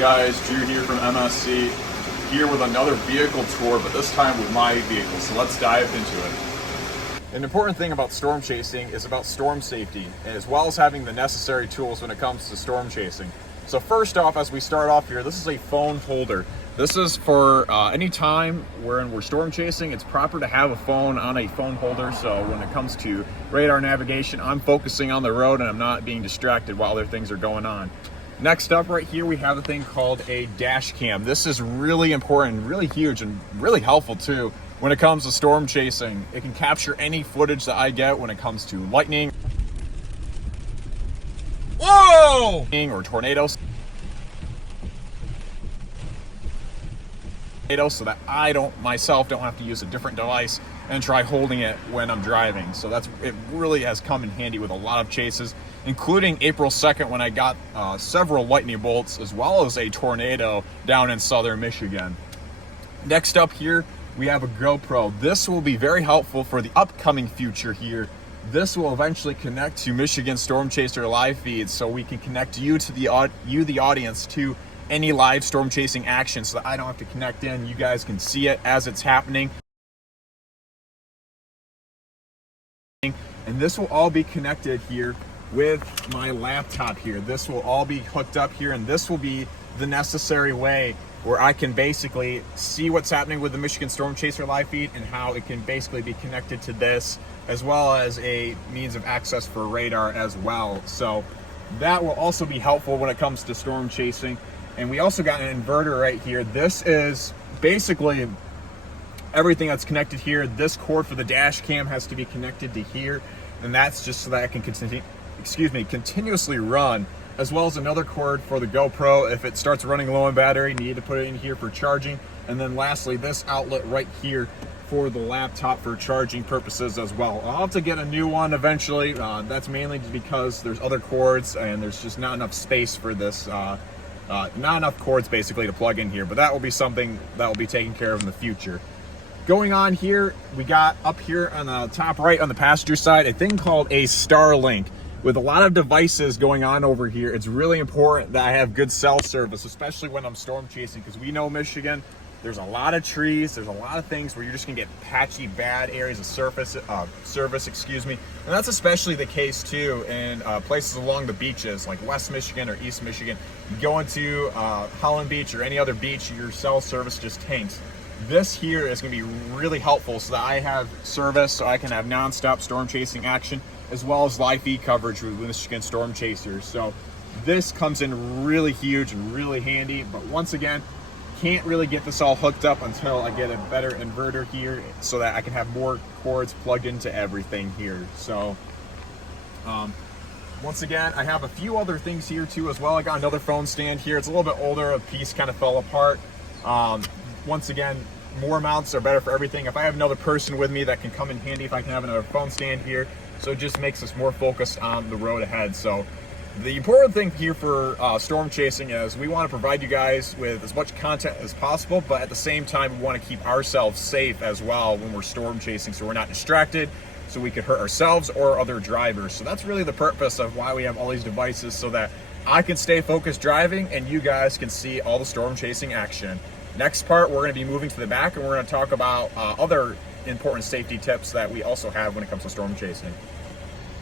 guys? Drew here from MSC, here with another vehicle tour, but this time with my vehicle, so let's dive into it. An important thing about storm chasing is about storm safety, as well as having the necessary tools when it comes to storm chasing. So first off, as we start off here, this is a phone holder. This is for any time when we're storm chasing, it's proper to have a phone on a phone holder, so when it comes to radar navigation, I'm focusing on the road and I'm not being distracted while other things are going on. Next up right here, we have a thing called a dash cam. This is really important, really huge, and really helpful too when it comes to storm chasing. It can capture any footage that I get when it comes to lightning, whoa, or tornadoes, so that I myself don't have to use a different device and try holding it when I'm driving. So it really has come in handy with a lot of chases, including April 2nd when I got several lightning bolts as well as a tornado down in southern Michigan. Next up here, we have a GoPro. This will be very helpful for the upcoming future here. This will eventually connect to Michigan Storm Chaser live feeds, so we can connect you to the audience, to any live storm chasing action, so that I don't have to connect in. You guys can see it as it's happening. And this will all be connected here with my laptop here. This will all be hooked up here, and this will be the necessary way where I can basically see what's happening with the Michigan Storm Chaser live feed and how it can basically be connected to this, as well as a means of access for radar as well. So that will also be helpful when it comes to storm chasing. And we also got an inverter right here. This is basically everything that's connected here. This cord for the dash cam has to be connected to here, and that's just so that I can continuously run, as well as another cord for the GoPro. If it starts running low on battery, need to put it in here for charging. And then lastly, this outlet right here for the laptop for charging purposes as well. I'll have to get a new one eventually. That's mainly because there's other cords and there's just not enough space for this. Not enough cords basically to plug in here, but that will be something that will be taken care of in the future. Going on here, we got up here on the top right on the passenger side a thing called a Starlink. With a lot of devices going on over here, it's really important that I have good cell service, especially when I'm storm chasing, because we know Michigan, there's a lot of trees, there's a lot of things where you're just gonna get patchy, bad areas of service, and that's especially the case too in places along the beaches like West Michigan or East Michigan. You go into Holland Beach or any other beach, your cell service just tanks. This here is going to be really helpful so that I have service, so I can have non-stop storm chasing action, as well as live feed coverage with Michigan Storm Chasers. So this comes in really huge and really handy, but once again, can't really get this all hooked up until I get a better inverter here so that I can have more cords plugged into everything here. So once again, I have a few other things here too as well. I got another phone stand here. It's a little bit older, a piece kind of fell apart. Once again, more mounts are better for everything. If I have another person with me, that can come in handy if I can have another phone stand here. So it just makes us more focused on the road ahead. So the important thing here for storm chasing is we want to provide you guys with as much content as possible, but at the same time, we want to keep ourselves safe as well when we're storm chasing, so we're not distracted, so we could hurt ourselves or other drivers. So that's really the purpose of why we have all these devices, so that I can stay focused driving and you guys can see all the storm chasing action. Next part, we're going to be moving to the back and we're going to talk about other important safety tips that we also have when it comes to storm chasing.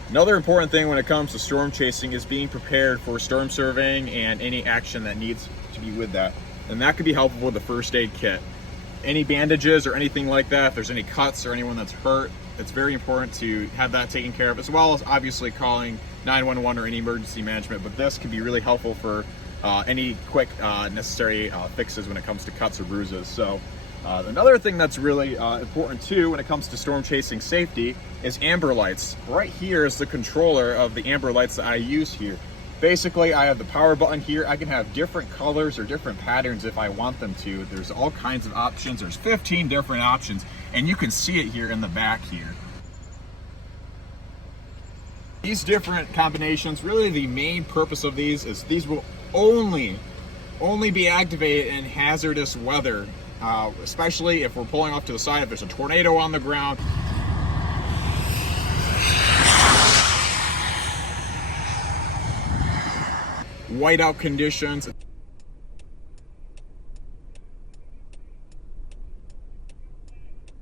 Another important thing when it comes to storm chasing is being prepared for storm surveying and any action that needs to be with that. And that could be helpful with the first aid kit. Any bandages or anything like that, if there's any cuts or anyone that's hurt, it's very important to have that taken care of, as well as obviously calling 911 or any emergency management. But this can be really helpful for any quick necessary fixes when it comes to cuts or bruises. So another thing that's really important too when it comes to storm chasing safety is amber lights. Right here is the controller of the amber lights that I use here. Basically, I have the power button here. I can have different colors or different patterns if I want them to. There's all kinds of options. There's 15 different options, and you can see it here in the back here. These different combinations, really the main purpose of these is these will only be activated in hazardous weather, especially if we're pulling off to the side, if there's a tornado on the ground. Whiteout conditions.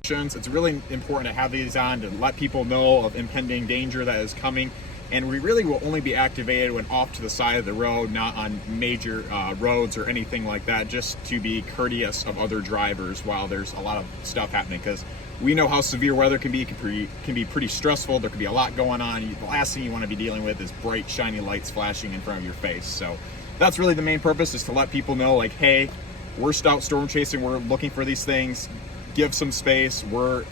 It's really important to have these on to let people know of impending danger that is coming. And we really will only be activated when off to the side of the road, not on major roads or anything like that, just to be courteous of other drivers while there's a lot of stuff happening. Because we know how severe weather can be. It can be pretty stressful. There can be a lot going on. The last thing you want to be dealing with is bright, shiny lights flashing in front of your face. So that's really the main purpose, is to let people know, like, hey, we're out storm chasing. We're looking for these things. Give some space. We're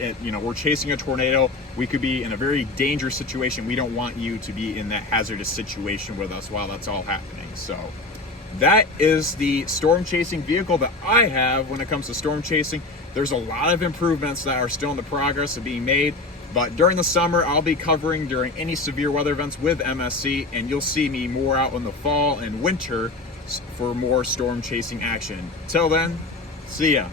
chasing a tornado. We could be in a very dangerous situation. We don't want you to be in that hazardous situation with us while that's all happening. So that is the storm chasing vehicle that I have when it comes to storm chasing. There's a lot of improvements that are still in the progress of being made, but during the summer, I'll be covering during any severe weather events with MSC, and you'll see me more out in the fall and winter for more storm chasing action. Till then, see ya.